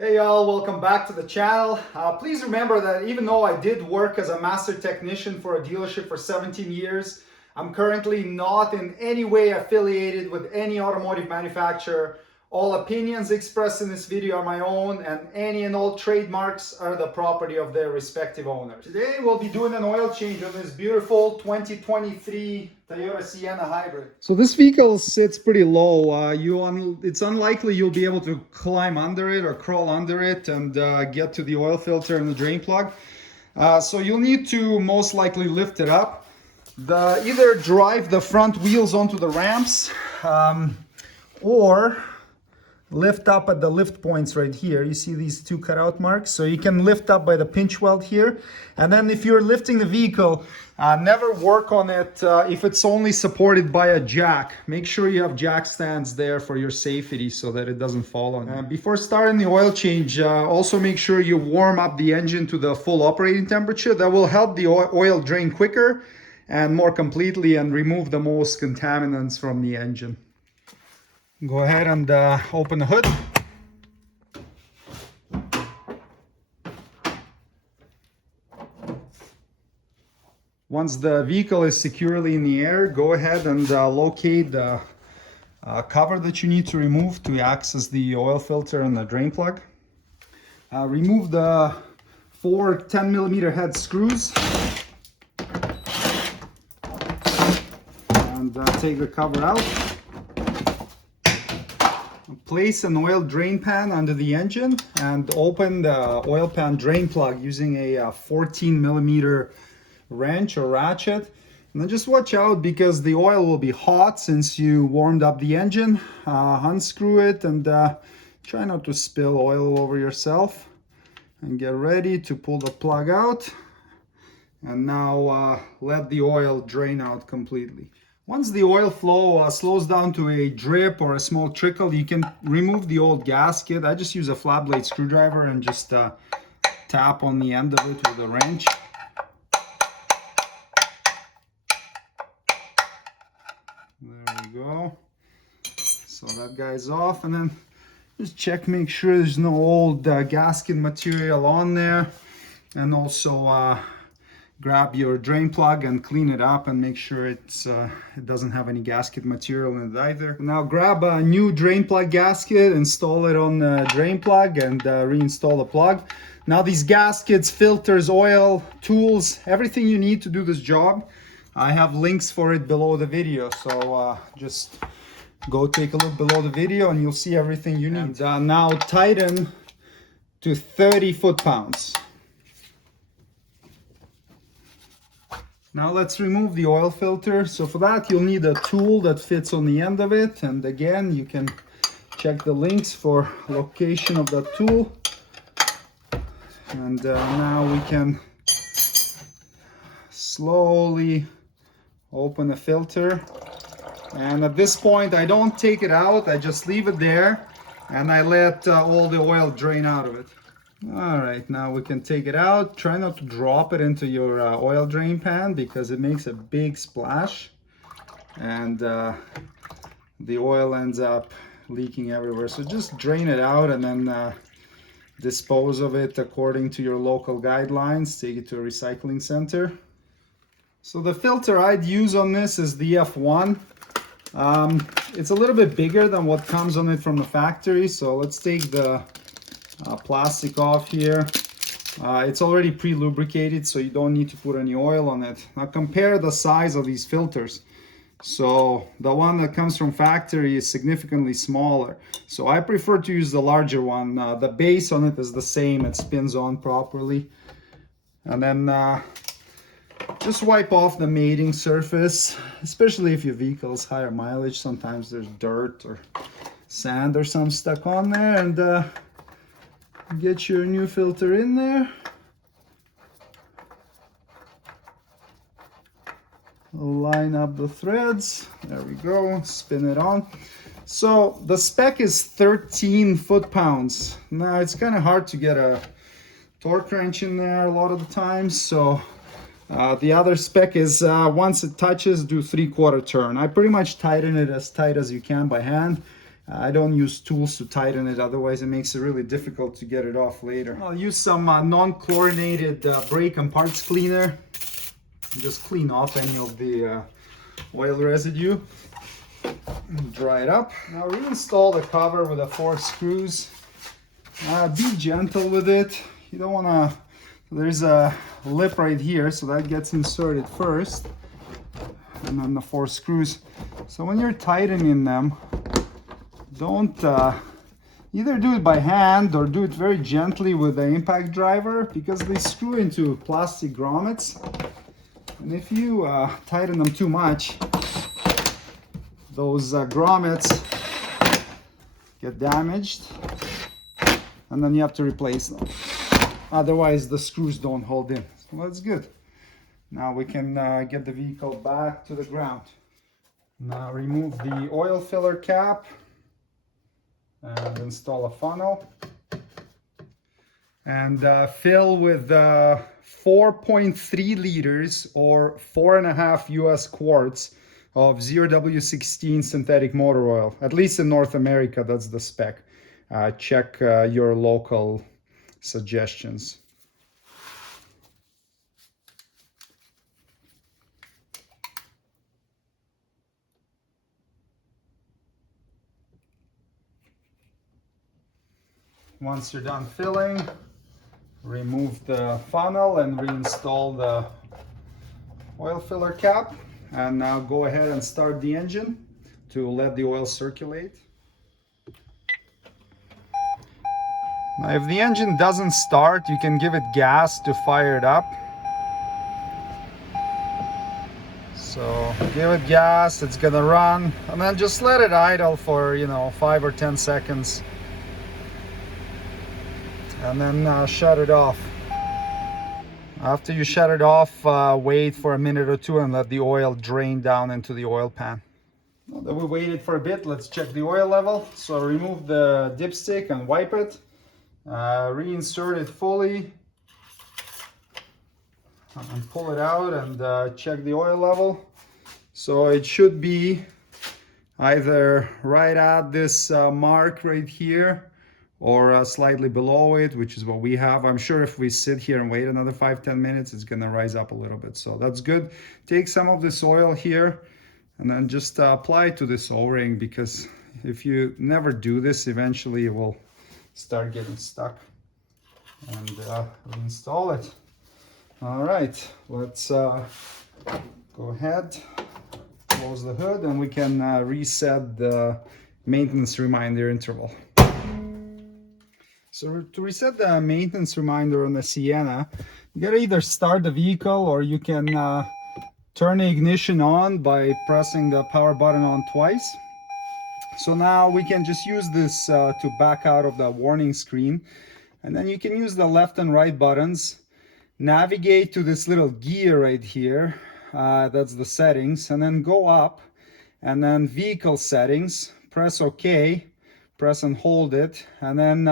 Hey y'all, welcome back to the channel. Please remember that even though I did work as a master technician for a dealership for 17 years, I'm currently not in any way affiliated with any automotive manufacturer. All opinions expressed in this video are my own, and any and all trademarks are the property of their respective owners. Today we'll be doing an oil change on this beautiful 2023 Toyota Sienna hybrid. So this vehicle sits pretty low. It's unlikely you'll be able to climb under it or crawl under it and get to the oil filter and the drain plug. So you'll need to most likely lift it up. Either drive the front wheels onto the ramps or lift up at the lift points right here. You see these two cutout marks? So you can lift up by the pinch weld here. And then if you're lifting the vehicle, never work on it if it's only supported by a jack. Make sure you have jack stands there for your safety so that it doesn't fall on you. Before starting the oil change, also make sure you warm up the engine to the full operating temperature. That will help the oil drain quicker and more completely and remove the most contaminants from the engine. Go ahead and open the hood. Once the vehicle is securely in the air, go ahead and locate the cover that you need to remove to access the oil filter and the drain plug. Remove the 4 10mm head screws and take the cover out. Place an oil drain pan under the engine and open the oil pan drain plug using a 14mm wrench or ratchet. And then just watch out because the oil will be hot since you warmed up the engine. Unscrew it and try not to spill oil over yourself. And get ready to pull the plug out. And now let the oil drain out completely. Once the oil flow slows down to a drip or a small trickle, you can remove the old gasket. I just use a flat blade screwdriver and just tap on the end of it with a wrench. There we go. So that guy's off, and then just check, make sure there's no old gasket material on there, and also grab your drain plug and clean it up and make sure it doesn't have any gasket material in it either. Now grab a new drain plug gasket, install it on the drain plug and reinstall the plug. Now these gaskets, filters, oil, tools, everything you need to do this job, I have links for it below the video. So just go take a look below the video and you'll see everything you need. And now tighten to 30 foot-pounds. Now let's remove the oil filter. So for that you'll need a tool that fits on the end of it, and again you can check the links for location of that tool. And now we can slowly open the filter, and at this point I don't take it out, I just leave it there and I let all the oil drain out of it. All right, now we can take it out. Try not to drop it into your oil drain pan because it makes a big splash and the oil ends up leaking everywhere. So just drain it out and then dispose of it according to your local guidelines. Take it to a recycling center. So the filter I'd use on this is the F1. It's a little bit bigger than what comes on it from the factory. So let's take the plastic off here. It's already pre-lubricated, so you don't need to put any oil on it. Now compare the size of these filters. So the one that comes from factory is significantly smaller. So I prefer to use the larger one. The base on it is the same, it spins on properly. And then just wipe off the mating surface, especially if your vehicle's higher mileage. Sometimes there's dirt or sand or some stuck on there, and get your new filter in there. Line up the threads. There we go. Spin it on. So the spec is 13 foot-pounds. Now it's kind of hard to get a torque wrench in there a lot of the times. So the other spec is once it touches, do 3/4 turn. I pretty much tighten it as tight as you can by hand. I don't use tools to tighten it, otherwise it makes it really difficult to get it off later. I'll use some non-chlorinated brake and parts cleaner. Just clean off any of the oil residue. Dry it up. Now reinstall the cover with the 4 screws. Be gentle with it. You don't want to... There's a lip right here, so that gets inserted first. And then the 4 screws. So when you're tightening them, don't either do it by hand or do it very gently with the impact driver, because they screw into plastic grommets. And if you tighten them too much, those grommets get damaged, and then you have to replace them. Otherwise, the screws don't hold in. So that's good. Now we can get the vehicle back to the ground. Now remove the oil filler cap and install a funnel. And fill with 4.3 liters or 4.5 US quarts of 0W16 synthetic motor oil. At least in North America, that's the spec. Check your local suggestions. Once you're done filling, remove the funnel and reinstall the oil filler cap. And now go ahead and start the engine to let the oil circulate. Now if the engine doesn't start, you can give it gas to fire it up. So give it gas, it's gonna run, and then just let it idle for 5 or 10 seconds. And then shut it off. After you shut it off, wait for a minute or two and let the oil drain down into the oil pan. Now that we waited for a bit, let's check the oil level. So remove the dipstick and wipe it. Reinsert it fully. And pull it out and check the oil level. So it should be either right at this mark right here, or slightly below it, which is what we have. I'm sure if we sit here and wait another 5-10 minutes, it's gonna rise up a little bit. So that's good. Take some of this oil here and then just apply it to this O-ring, because if you never do this, eventually it will start getting stuck. And reinstall it. All right, let's go ahead, close the hood, and we can reset the maintenance reminder interval. So to reset the maintenance reminder on the Sienna, you gotta either start the vehicle or you can turn the ignition on by pressing the power button on twice. So now we can just use this to back out of the warning screen. And then you can use the left and right buttons, navigate to this little gear right here, that's the settings, and then go up, and then vehicle settings, press OK, press and hold it, and then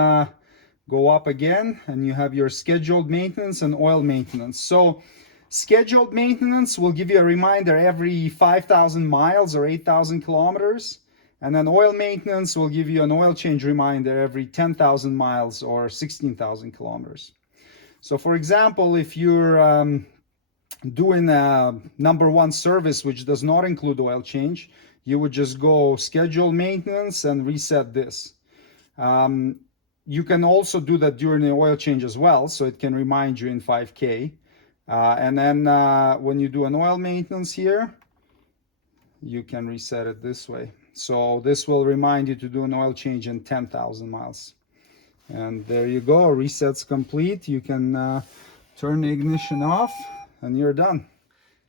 go up again, and you have your scheduled maintenance and oil maintenance. So scheduled maintenance will give you a reminder every 5,000 miles or 8,000 kilometers. And then oil maintenance will give you an oil change reminder every 10,000 miles or 16,000 kilometers. So for example, if you're doing a #1 service, which does not include oil change, you would just go schedule maintenance and reset this. You can also do that during the oil change as well, so it can remind you in 5K. And then when you do an oil maintenance here, you can reset it this way. So this will remind you to do an oil change in 10,000 miles. And there you go, reset's complete. You can turn the ignition off and you're done.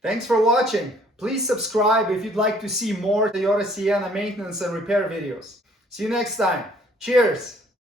Thanks for watching. Please subscribe if you'd like to see more Toyota Sienna maintenance and repair videos. See you next time. Cheers.